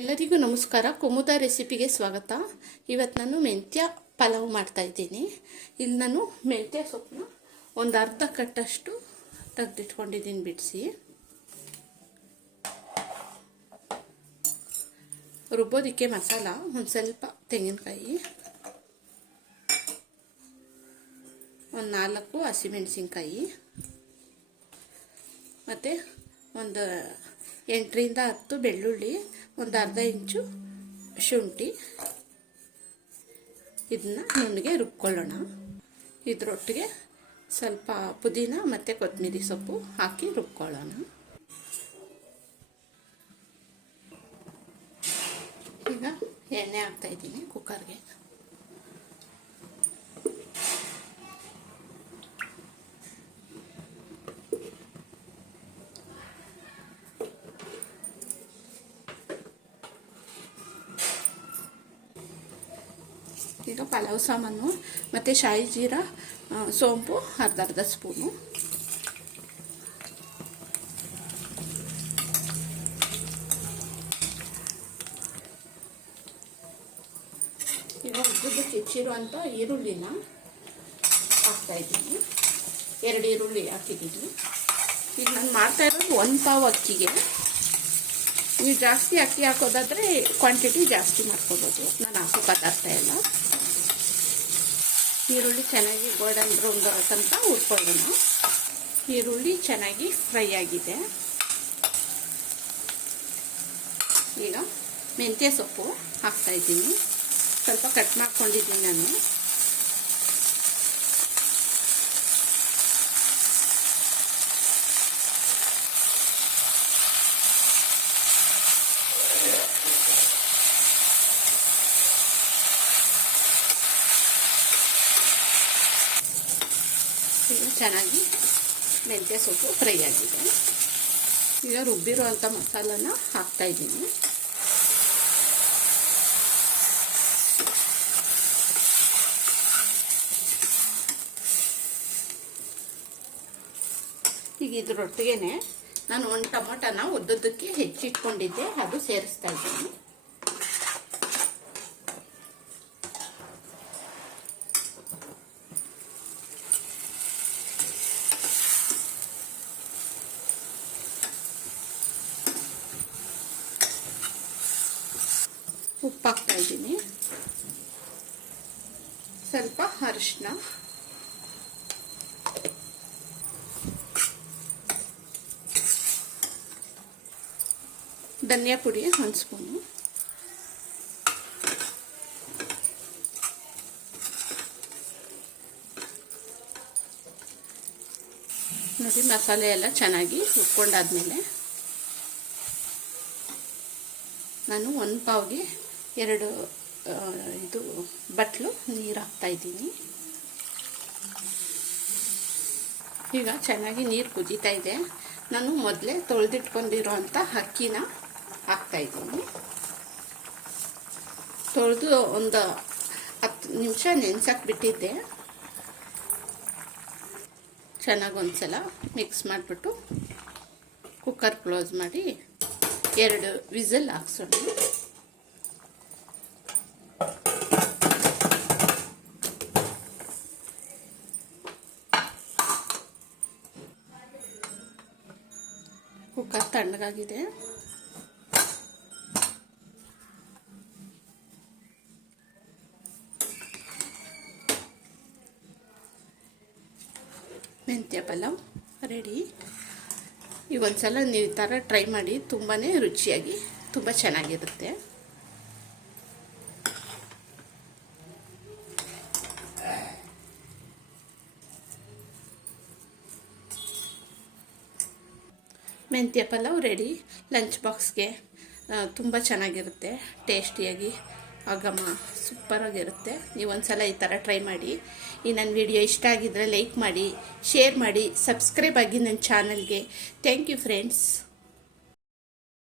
ಎಲ್ಲರಿಗೂ ನಮಸ್ಕಾರ. ಕುಮುದ ರೆಸಿಪಿಗೆ ಸ್ವಾಗತ. ಇವತ್ತು ನಾನು ಮೆಂತ್ಯ ಪಲಾವ್ ಮಾಡ್ತಾಯಿದ್ದೀನಿ ಇಲ್ಲಿ ನಾನು ಮೆಂತ್ಯ ಸೊಪ್ಪನ್ನ ಒಂದು ಅರ್ಧ ಕಟ್ಟಷ್ಟು ತೆಗೆದಿಟ್ಕೊಂಡಿದ್ದೀನಿ ಬಿಡಿಸಿ. ರುಬ್ಬೋದಕ್ಕೆ ಮಸಾಲ, ಒಂದು ಸ್ವಲ್ಪ ತೆಂಗಿನಕಾಯಿ, ಒಂದು ನಾಲ್ಕು ಹಸಿಮೆಣಸಿನ್ಕಾಯಿ, ಮತ್ತು ಒಂದು ಎಂಟರಿಂದ ಹತ್ತು ಬೆಳ್ಳುಳ್ಳಿ, ಒಂದು ಅರ್ಧ ಇಂಚು ಶುಂಠಿ. ಇದನ್ನ ನುಣ್ಣಗೆ ರುಬ್ಕೊಳ್ಳೋಣ. ಇದರೊಟ್ಟಿಗೆ ಸ್ವಲ್ಪ ಪುದೀನ ಮತ್ತು ಕೊತ್ತಂಬರಿ ಸೊಪ್ಪು ಹಾಕಿ ರುಬ್ಕೊಳ್ಳೋಣ. ಈಗ ಎಣ್ಣೆ ಹಾಕ್ತಾಯಿದ್ದೀನಿ ಕುಕ್ಕರ್ಗೆ ಈಗ ಪಲಾವ್ ಸಾಮಾನು ಮತ್ತು ಶಾಯಿ ಜೀರಾ ಸೋಂಪು, ಅರ್ಧ ಅರ್ಧ ಸ್ಪೂನು. ಈಗ ಉದ್ದುದ್ದು ಹೆಚ್ಚಿರುವಂಥ ಈರುಳ್ಳಿನ ಹಾಕ್ತಾಯಿದ್ದೀನಿ ಎರಡು ಈರುಳ್ಳಿ ಹಾಕಿದ್ದೀನಿ. ಈಗ ನಾನು ಮಾಡ್ತಾ ಇರೋದು ಒಂದು ಪಾವ್ ಅಕ್ಕಿಗೆ. ನೀವು ಜಾಸ್ತಿ ಅಕ್ಕಿ ಹಾಕೋದಾದರೆ ಕ್ವಾಂಟಿಟಿ ಜಾಸ್ತಿ ಮಾಡ್ಕೋಬೋದು. ನಾನು ಹಾಕೋ ಪದಾರ್ಥ ಎಲ್ಲ. ಈರುಳ್ಳಿ ಚೆನ್ನಾಗಿ ಗೋಲ್ಡನ್ ಬ್ರೌನ್ ಬರೋ ತನಕ ಹುರ್ಕೊಳ್ಳೋಣ. ಈರುಳ್ಳಿ ಚೆನ್ನಾಗಿ ಫ್ರೈ ಆಗಿದೆ. ಈಗ ಮೆಂತ್ಯ ಸೊಪ್ಪು ಹಾಕ್ತಾಯಿದ್ದೀನಿ ಸ್ವಲ್ಪ ಕಟ್ ಮಾಡ್ಕೊಂಡಿದ್ದೀನಿ ನಾನು. ಚೆನ್ನಾಗಿ ಮೆಂತ್ಯ ಸೊಪ್ಪು ಫ್ರೈ ಆಗಿದೆ. ಈಗ ರುಬ್ಬಿರುವಂಥ ಮಸಾಲನ ಹಾಕ್ತಾಯಿದ್ದೀನಿ ಈಗ ಇದ್ರೊಟ್ಟಿಗೆ ನಾನು ಒಂದು ಟೊಮೊಟೊನ ಉದ್ದುದ್ದಕ್ಕೆ ಹೆಚ್ಚಿಟ್ಕೊಂಡಿದ್ದೆ, ಅದು ಸೇರಿಸ್ತಾ ಇದ್ದೀನಿ. ಉಪ್ಪು ಹಾಕ್ತಾ ಇದ್ದೀನಿ ಸ್ವಲ್ಪ ಅರಿಶಿನ ಧನಿಯಾ ಪುಡಿ ಒಂದು ಸ್ಪೂನು. ನೋಡಿ, ಮಸಾಲೆ ಎಲ್ಲ ಚೆನ್ನಾಗಿ ಹುರ್ಕೊಂಡಾದ್ಮೇಲೆ ನಾನು ಒಂದು ಪಾವ್ಗೆ ಎರಡು ಇದು ಬಟ್ಲು ನೀರು ಹಾಕ್ತಾ ಇದ್ದೀನಿ. ಈಗ ಚೆನ್ನಾಗಿ ನೀರು ಕುದೀತಾ ಇದೆ. ನಾನು ಮೊದಲೇ ತೊಳೆದಿಟ್ಕೊಂಡಿರೋ ಅಂಥ ಅಕ್ಕಿನ ಹಾಕ್ತಾ ಇದ್ದೀನಿ. ತೊಳೆದು ಒಂದು ಹತ್ತು ನಿಮಿಷ ನೆನ್ಸಕ್ಕೆ ಬಿಟ್ಟಿದ್ದೆ. ಚೆನ್ನಾಗಿ ಒಂದ್ಸಲ ಮಿಕ್ಸ್ ಮಾಡಿಬಿಟ್ಟು ಕುಕ್ಕರ್ ಕ್ಲೋಸ್ ಮಾಡಿ ಎರಡು ವಿಸಲ್ ಹಾಕ್ಸೋಣ. ಕುಕ್ಕರ್ ತಣ್ಣಗಾಗಿದೆ. ಮೆಂತ್ಯ ಪಲಾವ್ ರೆಡಿ. ಈಗ ಒಂದ್ಸಲ ನೀವು ಈ ಥರ ಟ್ರೈ ಮಾಡಿ ತುಂಬಾ ರುಚಿಯಾಗಿ, ತುಂಬ ಚೆನ್ನಾಗಿರುತ್ತೆ. ಮೆಂತ್ಯ ಪಲಾವ್ ರೆಡಿ ಲಂಚ್ ಬಾಕ್ಸ್ಗೆ ತುಂಬ ಚೆನ್ನಾಗಿರುತ್ತೆ ಟೇಸ್ಟಿಯಾಗಿ ಆಗಮ, ಸೂಪರಾಗಿರುತ್ತೆ. ನೀವು ಒಂದ್ಸಲ ಈ ಥರ ಟ್ರೈ ಮಾಡಿ. ಈ ನನ್ನ ವಿಡಿಯೋ ಇಷ್ಟ ಆಗಿದ್ದರೆ ಲೈಕ್ ಮಾಡಿ ಶೇರ್ ಮಾಡಿ ಸಬ್ಸ್ಕ್ರೈಬ್ ಆಗಿ ನನ್ನ ಚಾನಲ್ಗೆ ಥ್ಯಾಂಕ್ ಯು ಫ್ರೆಂಡ್ಸ್